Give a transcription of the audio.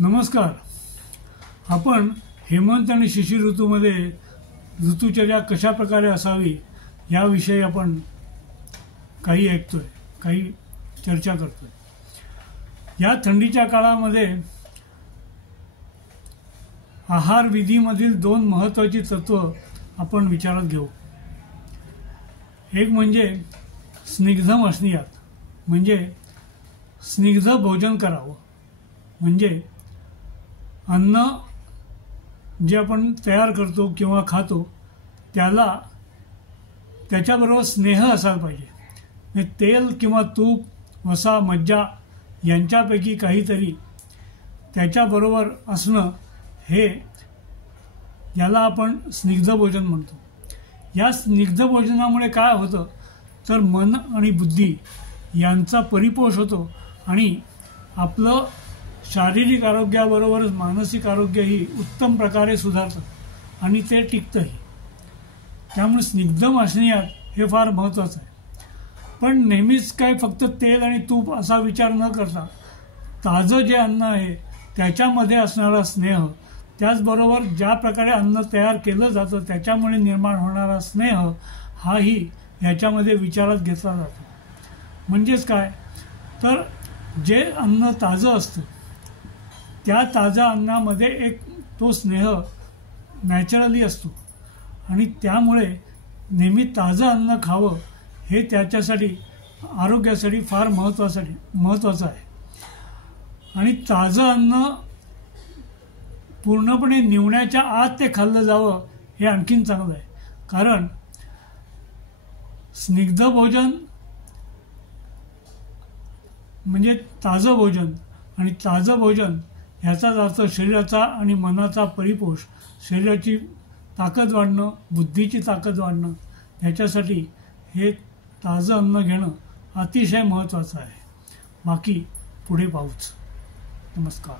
नमस्कार. आपण हेमंत आणि शिशिर ऋतूमध्ये ऋतुचर्या कशा प्रकारे असावी याविषयी आपण काही ऐकतोय, काही चर्चा करतोय. या थंडीच्या काळामध्ये आहार विधीमधील दोन महत्त्वाची तत्व आपण विचारात घेऊ. एक म्हणजे स्निग्धम असनियात, म्हणजे स्निग्ध भोजन करावं. म्हणजे अन्न जे आपण तयार करतो किंवा खातो त्याच्याबरोबर स्नेह असायला पाहिजे. म्हणजे तेल किंवा तूप, वसा, मज्जा यांच्यापैकी काहीतरी त्याच्याबरोबर असणं, हे याला आपण स्निग्ध भोजन म्हणतो. या स्निग्ध भोजनामुळे काय होतं तर मन आणि बुद्धी यांचा परिपोष होतो आणि आपलं शारीरिक आरोग्याबरोबरच मानसिक आरोग्यही उत्तम प्रकारे सुधारतं आणि ते टिकतंही. त्यामुळे स्निग्धम असनियात हे फार महत्त्वाचं आहे. पण नेहमीच काय फक्त तेल आणि तूप असा विचार न करता ताजं जे अन्न आहे त्याच्यामध्ये असणारा स्नेह, त्याचबरोबर ज्या प्रकारे अन्न तयार केलं जातं त्याच्यामुळे निर्माण होणारा स्नेह हाही ह्याच्यामध्ये विचारात घेतला जातो. म्हणजेच काय तर जे अन्न ताजं असतं त्या ताज्या अन्नामध्ये एक तो स्नेह नॅचरली असतो आणि त्यामुळे नेहमी ताजं अन्न खावं हे त्याच्यासाठी आरोग्यासाठी फार महत्त्वाचं आहे. आणि ताजं अन्न पूर्णपणे निवण्याच्या आत ते खाल्लं जावं हे आणखीन चांगलं आहे. कारण स्निग्ध भोजन म्हणजे ताजं भोजन, आणि ताजं भोजन ह्याचाच अर्थ शरीराचा आणि मनाचा परिपोष, शरीराची ताकद वाढणं, बुद्धीची ताकद वाढणं. ह्याच्यासाठी हे ताजं अन्न घेणं अतिशय महत्त्वाचं आहे. बाकी पुढे पाहूच. नमस्कार.